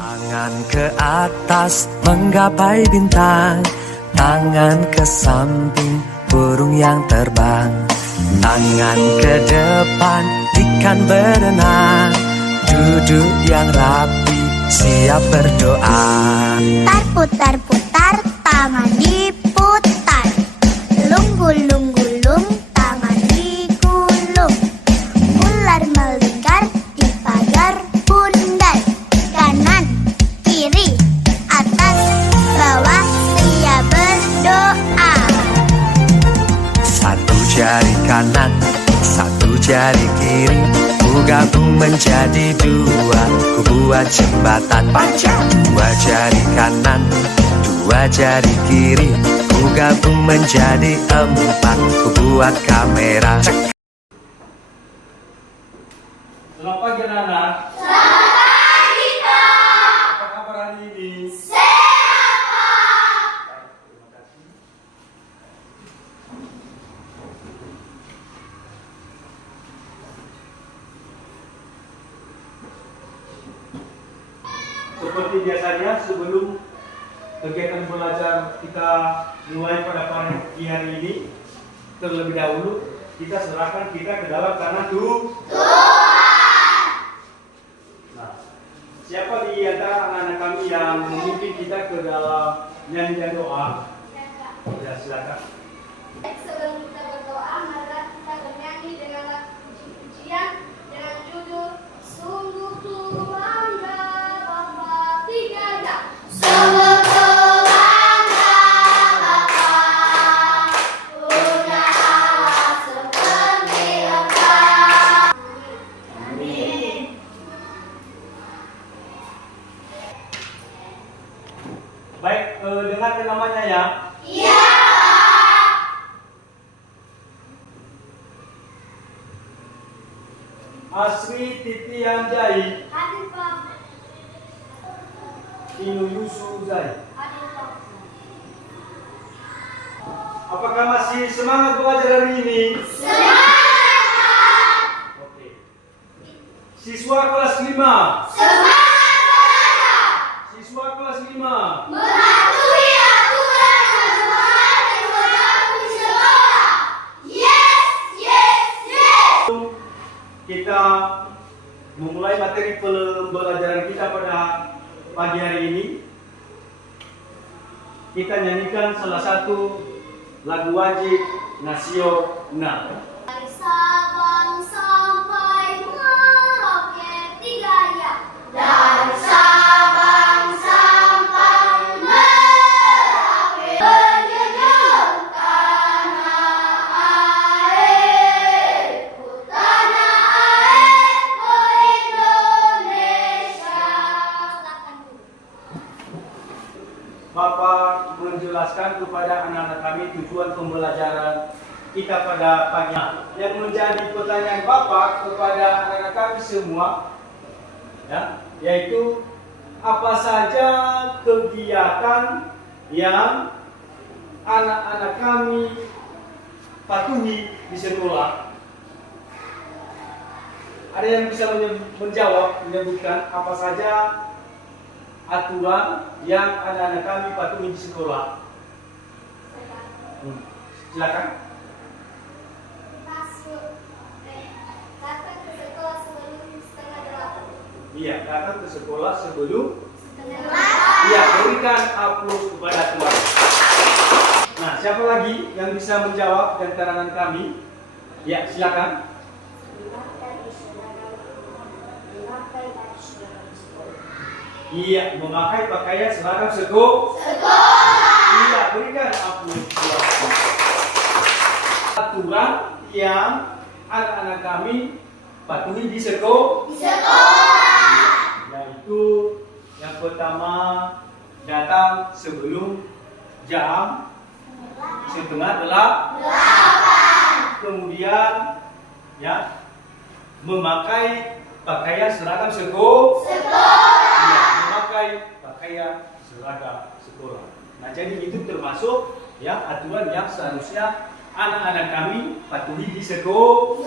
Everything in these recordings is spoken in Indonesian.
Tangan ke atas menggapai bintang, tangan ke samping burung yang terbang, tangan ke depan ikan berenang, duduk yang rapi siap berdoa. Putar-putar tangan diputar, lunggul-lunggulung tangan digulung, ular melingkar di pagar bundar, kanan kiri atas bawah siap berdoa. Satu jari kanan, satu jari kiri, ku gabung menjadi dua, ku buat jembatan panjang. Dua jari kanan, dua jari kiri, ku gabung menjadi empat, ku buat kamera. Selamat pagi anak-anak. Selamat pagi, Pak. Apa kabar hari ini? Sehat, Pak. Baik, terima kasih. Seperti biasanya sebelum kegiatan belajar kita mulai pada pagi hari ini, terlebih dahulu kita serahkan kita ke dalam tangan Tuhan. Nah, siapa di antara anak-anak kami yang memimpin kita ke dalam nyanyi dan doa? Ya, silakan. Sebelum kita berdoa, marilah kita bernyanyi dengan lagu puji-pujian dengan judul Sungguh ku bangga Bapa Tiga Ya. Sungguh ku bangga Bapa punya Allah seperti Engkau. Amin. Baik, dengarkan namanya ya. Iya. Asri Titi Anjai, Hadir Pak. Inu Yusuf Zai. Hadir Pak. Apakah masih semangat belajar hari ini? Semangat. Oke. Siswa kelas 5. Semangat. Siswa kelas 5. Mematuhi aturan dan semangat yang berlaku di sekolah. Yes, yes, yes. Kita memulai materi pembelajaran kita pada pagi hari ini. Kita nyanyikan salah satu lagu wajib nasional. Dari Sabang sampai Merauke Tiga Ya. Dari Sabang sampai Merauke menjunjung tanah airku, tanah airku Indonesia. Bapak menjelaskan kepada anak-anak kami tujuan pembelajaran kita pada pagi yang menjadi pertanyaan Bapak kepada anak-anak kami semua, ya, yaitu apa saja kegiatan yang anak-anak kami patuhi di sekolah. Ada yang bisa menyebutkan apa saja aturan yang anak-anak kami patuhi di sekolah? Silakan. Datang ke sekolah sebelum 7:30. Iya, datang ke sekolah sebelum. 7:30. Iya, berikan aplaus kepada Tuhan. Nah, siapa lagi yang bisa menjawab di antara anak kami? Ya, silakan. Iya, memakai pakaian seragam sekolah. Iya, berikan aplaus buat Tuhan. Aturan yang anak-anak kami patuhi di sekolah. Yaitu yang pertama, datang sebelum jam 7:30. Kemudian ya, memakai pakaian seragam sekolah. Ya, memakai pakaian seragam sekolah. Nah, jadi itu termasuk ya aturan yang seharusnya anak-anak kami patuhi di sekolah.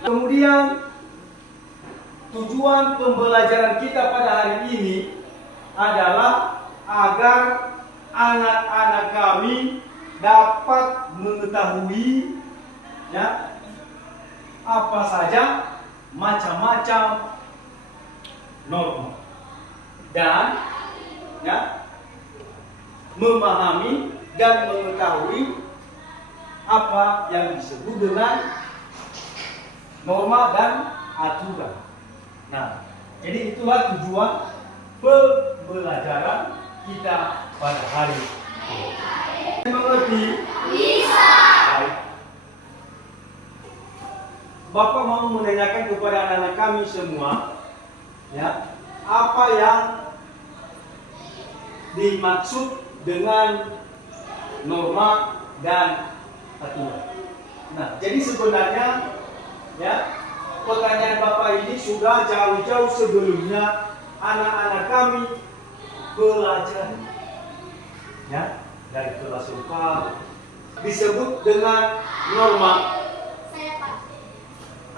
Kemudian tujuan pembelajaran kita pada hari ini adalah agar anak-anak kami dapat mengetahui ya apa saja macam-macam norma dan ya memahami dan mengetahui apa yang disebut dengan norma dan aturan. Nah, jadi itulah tujuan pembelajaran kita pada hari ini. Mengerti? Bisa. Baik. Bapak mau menanyakan kepada anak-anak kami semua, ya, apa yang dimaksud dengan norma dan aturan. Nah, jadi sebenarnya, ya, pertanyaan Bapak ini sudah jauh-jauh sebelumnya anak-anak kami belajar, ya, dari kelas 4 disebut dengan norma. Saya Pak.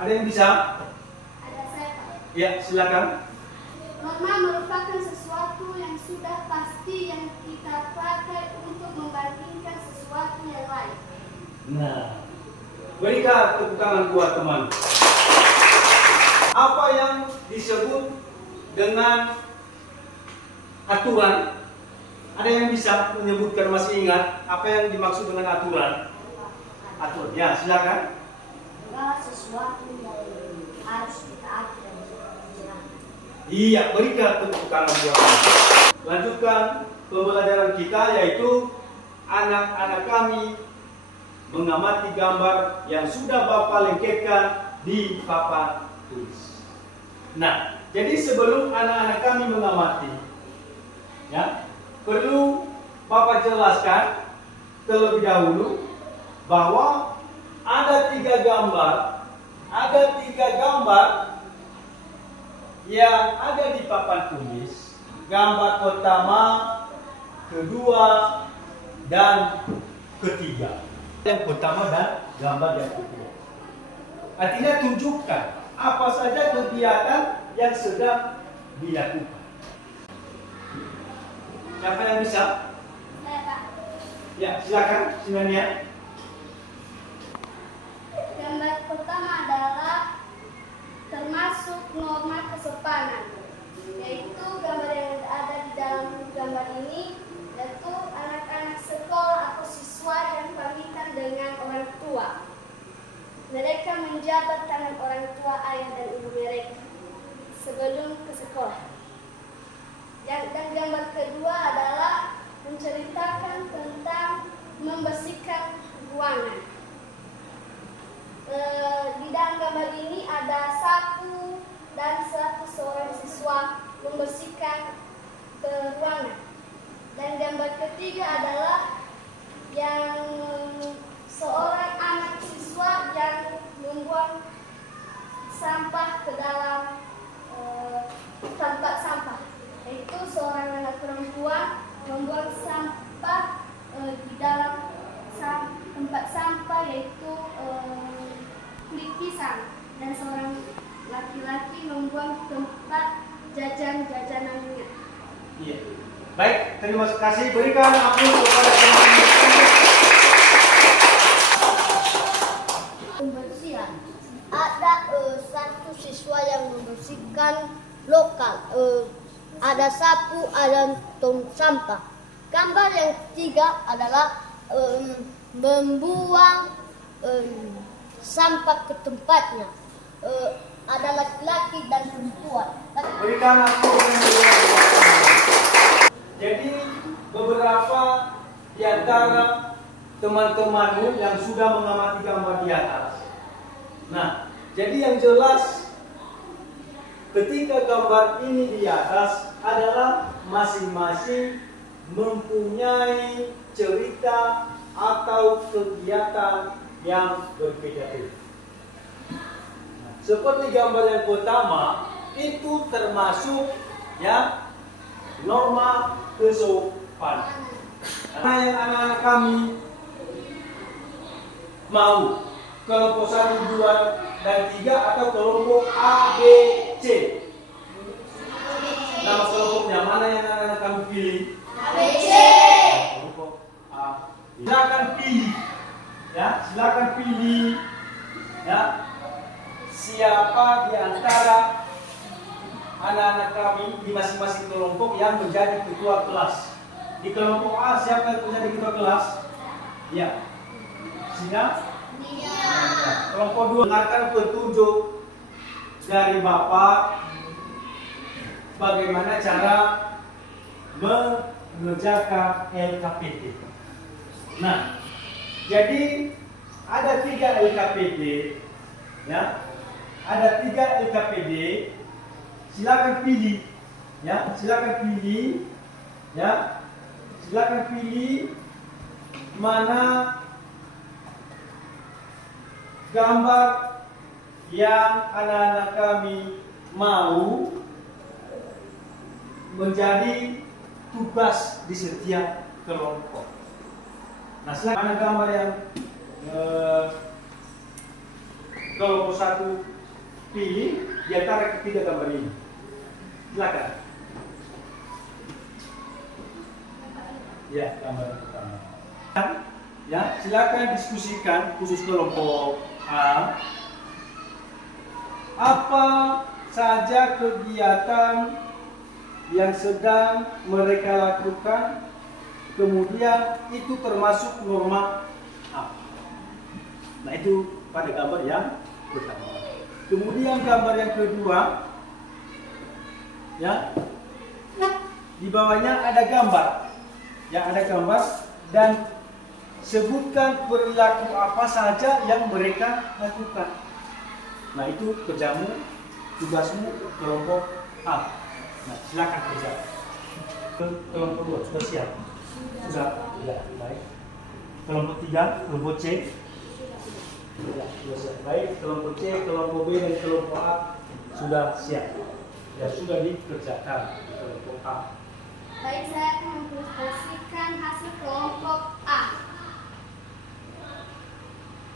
Ada yang bisa? Ada saya Pak. Ya, silakan. Norma merupakan sesuatu yang sudah pasti yang kita pakai untuk membandingkan sesuatu yang lain. Nah, berikan tepuk tangan buat teman. Apa yang disebut dengan aturan? Ada yang bisa menyebutkan, masih ingat apa yang dimaksud dengan aturan? Aturan, ya silakan. Segala sesuatu yang harus ditaati dan dijalankan. Iya, berikan tepuk tangan buat teman. Lanjutkan pembelajaran kita, yaitu anak-anak kami mengamati gambar yang sudah Bapak lengkapkan di papan tulis. Nah, jadi sebelum anak-anak kami mengamati, ya, perlu Bapak jelaskan terlebih dahulu bahwa ada tiga gambar yang ada di papan tulis. Gambar pertama, kedua, dan ketiga. Yang pertama dan gambar yang kedua. Artinya tunjukkan apa saja kegiatan yang sedang dilakukan. Siapa yang bisa? Saya Pak. Ya, silakan, Sinania. Gambar pertama adalah termasuk norma kesopanan, yaitu gambar yang ada di dalam gambar ini, yaitu anak-anak sekolah atau siswa yang pamitan dengan orang tua. Mereka menjabat tangan orang tua, ayah dan ibu mereka sebelum ke sekolah. Dan gambar kedua adalah menceritakan tentang membersihkan ruangan. Di dalam gambar ini ada sapu dan seorang siswa membersihkan ruangan. Dan gambar ketiga adalah yang seorang anak siswa yang membuang sampah ke dalam tempat sampah. Yaitu seorang anak perempuan membuang sampah di dalam tempat sampah, yaitu kulit pisang, dan seorang laki-laki membuang tempat jajanannya. Iya. Baik, terima kasih. Berikan aplaus kepada teman-teman. Pembersihan. Ada satu siswa yang membersihkan lokal. Ada sapu, ada tong sampah. Gambar yang ketiga adalah membuang sampah ke tempatnya. Ada laki-laki dan perempuan. Berikan aplaus. Jadi beberapa di antara teman-temanmu yang sudah mengamati gambar di atas. Nah, jadi yang jelas ketika gambar ini di atas adalah masing-masing mempunyai cerita atau kegiatan yang berbeda-beda. Nah, seperti gambar yang pertama, itu termasuk ya norma kesopanan. Nah, yang anak-anak kami mau kelompok 1, 2, dan 3 atau kelompok A, B, C? Nama kelompoknya mana yang anak-anak kami pilih? ABC. Kelompok A. Silakan pilih. Ya, silakan pilih. Ya. Siapa di antara anak-anak kami di masing-masing kelompok yang menjadi ketua kelas? Di kelompok A siapa yang menjadi ketua kelas? Ya. Sehingga kelompok 2 dengarkan petunjuk dari Bapak bagaimana cara mengerjakan LKPD. Nah, jadi ada 3 LKPD, ya, ada 3 LKPD. Silakan pilih, ya, silakan pilih, ya, silakan pilih mana gambar yang anak-anak kami mau menjadi tugas di setiap kelompok. Nah, silakan mana gambar yang kelompok 1 pilih di antara ketiga gambar ini. Silakan. Ya, gambar pertama. Ya, silakan diskusikan khusus kelompok A. Apa saja kegiatan yang sedang mereka lakukan, kemudian itu termasuk norma A. Nah, itu pada gambar yang pertama. Kemudian gambar yang kedua, ya, di bawahnya ada gambar, ya, ada gambar dan sebutkan perilaku apa saja yang mereka lakukan. Nah, itu kerjamu, tugasmu kelompok A. Nah, silakan kerja. Kelompok 2 sudah siap? Sudah, ya, baik. Kelompok 3, kelompok C. Ya, sudah siap. Baik, kelompok C, kelompok B dan kelompok A sudah siap. Ya, sudah dikerjakan di kelompok A. Baik, saya akan mempresentasikan hasil kelompok A.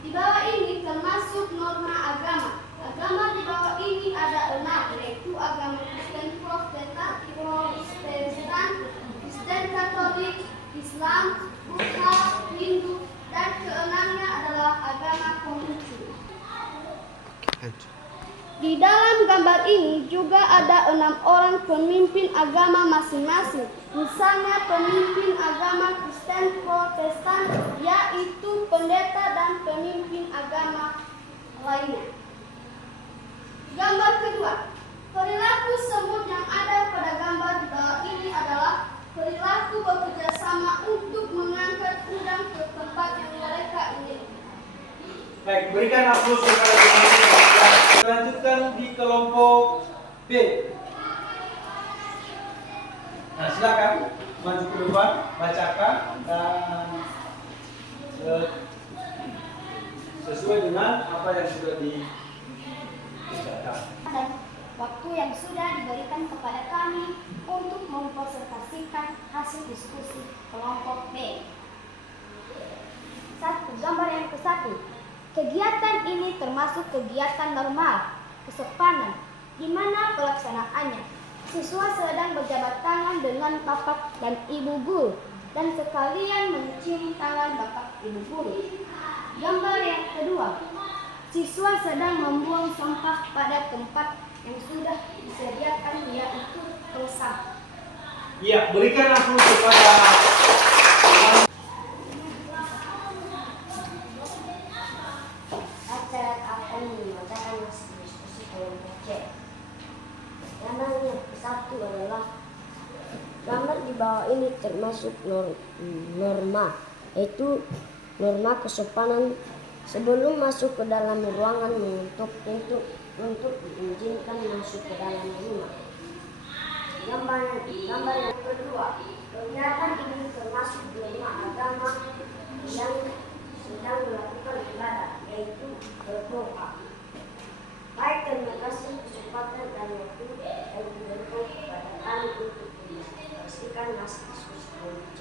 Di bawah ini termasuk norma agama. Agama di bawah ini ada 6, yaitu agama Kristen Protestan, Kristen Katolik, Islam, Buddha, Hindu, dan keenamnya adalah agama Konghucu. Di dalam gambar ini juga ada 6 orang pemimpin agama masing-masing. Misalnya pemimpin agama Kristen Protestan, yaitu pendeta dan pemimpin agama lainnya. Gambar kedua, perilaku semut yang ada pada gambar di bawah ini adalah perilaku bekerja sama untuk mengangkat udang ke tempat yang mereka inginkan. Baik, berikan aplaus kepada teman-teman. Lanjutkan di kelompok B. Nah, silakan maju ke depan, bacakan dan sesuai dengan apa yang sudah dibacakan. Dan waktu yang sudah diberikan kepada kami untuk mempresentasikan hasil diskusi kelompok B. Gambar yang ke-1. Kegiatan ini termasuk kegiatan normal, kesopanan, di mana pelaksanaannya siswa sedang berjabat tangan dengan bapak dan ibu guru dan sekalian mencium tangan bapak ibu guru. Gambar yang kedua, siswa sedang membuang sampah pada tempat yang sudah disediakan, yaitu tong sampah. Iya, berikan aplaus kepada akan membacakan hasil diskusi kelompok C. Gambar yang ke-1 adalah gambar di bawah ini termasuk norma, yaitu norma kesopanan sebelum masuk ke dalam ruangan, mengetuk pintu untuk diizinkan masuk ke dalam rumah. Gambar yang kedua, kegiatan ini termasuk norma agama yang sedang melakukan ibadah, yaitu berdoa. Baik, terima kasih kesempatan dan waktu yang diberikan kepada kami untuk memastikan hasil diskusi kelompok C.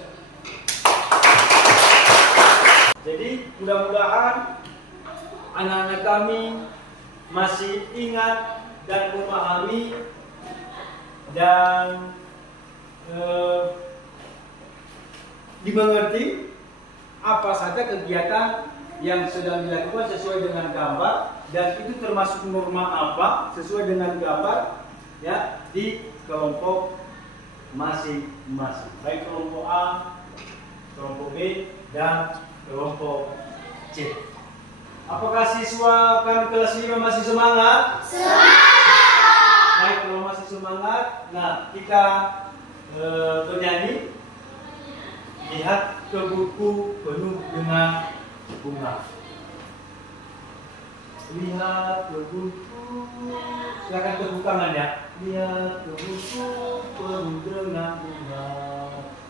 Jadi mudah-mudahan anak-anak kami masih ingat dan memahami dan dimengerti apa saja kegiatan yang sedang dilakukan sesuai dengan gambar, dan itu termasuk norma apa sesuai dengan gambar ya di kelompok masing-masing, baik kelompok A, kelompok B, dan kelompok C. Apakah siswa kami kelas 5 masih semangat? Semangat! Baik, kalau masih semangat, nah kita bernyanyi. Lihat ke buku penuh dengan bunga. Lihat ke buku, silakan tepuk tangan ya. Lihat ke buku penuh dengan bunga.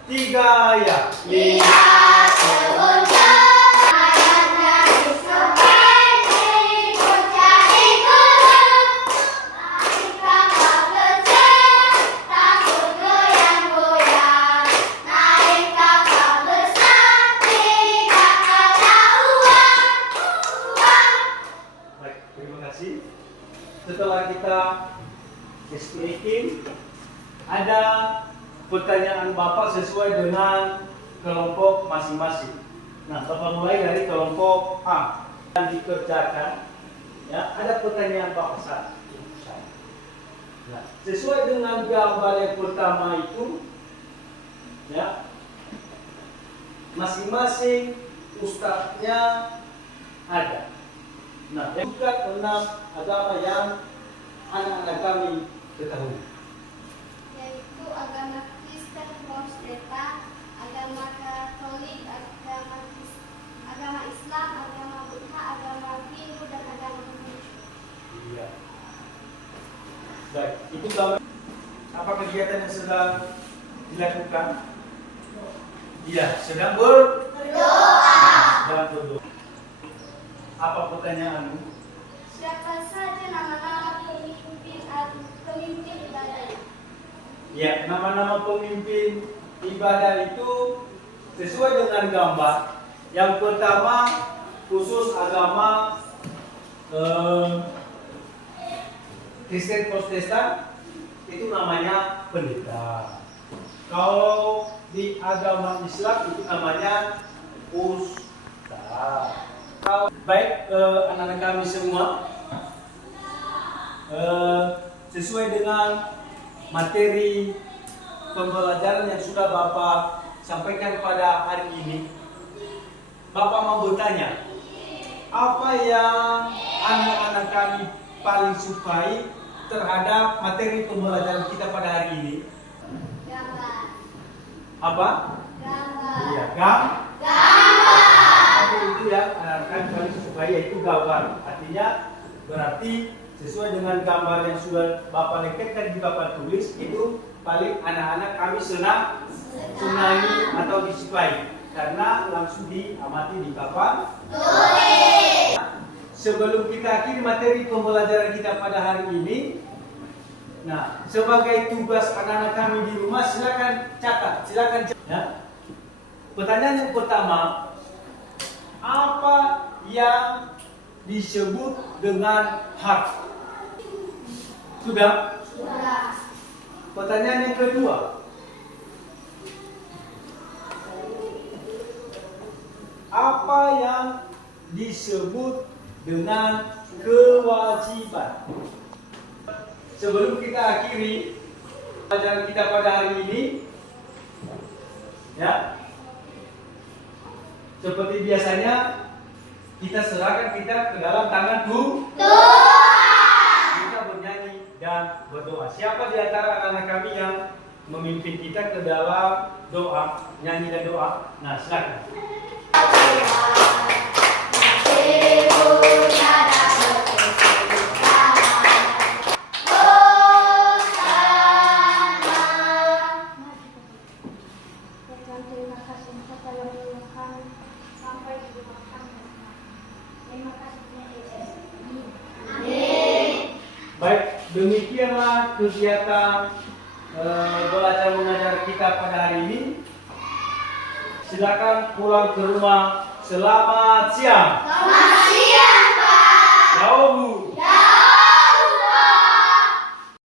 3 ya. Lihat ke buku, ayatnya seperti bocah di gunung. Naik kapal kecil, takut goyang-goyang. Naik kapal besar, tidak ada uang. Baik, terima kasih. Setelah kita explaining, ada pertanyaan Bapak sesuai dengan kelompok masing-masing. Nah, Bapak mulai dari kelompok A yang dikerjakan. Ya, ada pertanyaan Bapak satu. Nah, sesuai dengan gambar yang pertama itu, ya, masing-masing ustadznya ada. Nah, yang bukan 6 agama yang anak-anak kami ketahui. Yaitu agama Kristen, Protestan, agama Katolik, agama Islam, agama Buddha, agama Hindu, dan agama Buddha. Iya. Baik, itu gambar. Apa kegiatan yang sedang dilakukan? Iya, sedang berdoa. Sedang berdoa. Apa pertanyaanmu? Siapa saja nama-nama pemimpin ibadahnya? Ya, nama-nama pemimpin ibadah itu sesuai dengan gambar. Yang pertama, khusus agama Kristen Protestan, itu namanya pendeta. Kalau di agama Islam itu namanya ustaz. Baik, anak-anak kami semua, sesuai dengan materi pembelajaran yang sudah Bapak sampaikan pada hari ini, Bapak mau bertanya, apa yang anak-anak kami paling sukai terhadap materi pembelajaran kita pada hari ini? Gambar. Apa? Gambar. Iya, gambar. Itu yang anak-anak paling sukai, yaitu gambar. Artinya berarti sesuai dengan gambar yang sudah Bapak letakkan di papan tulis, itu paling anak-anak kami senangi atau disukai karena langsung diamati di papan tulis. Sebelum kita akhiri materi pembelajaran kita pada hari ini, nah, sebagai tugas anak-anak kami di rumah, silakan catat, ya. Pertanyaan yang pertama, apa yang disebut dengan harf? Sudah? Sudah. Pertanyaan yang kedua, apa yang disebut dengan kewajiban? Sebelum kita akhiri pelajaran kita pada hari ini, ya, seperti biasanya kita serahkan kita ke dalam tangan Tuhan. Kita bernyanyi dan berdoa. Siapa di antara anak-anak kami yang memimpin kita ke dalam doa, nyanyi dan doa? Nah, silakan. Terima kasih untuk telah mendengarkan sampai di rumah kami. Terima kasih Yesus. Amin. Baik, demikianlah kegiatan belajar mengajar kita pada hari ini. Silakan pulang ke rumah. Selamat siang. Selamat siang, Pak. Jauh.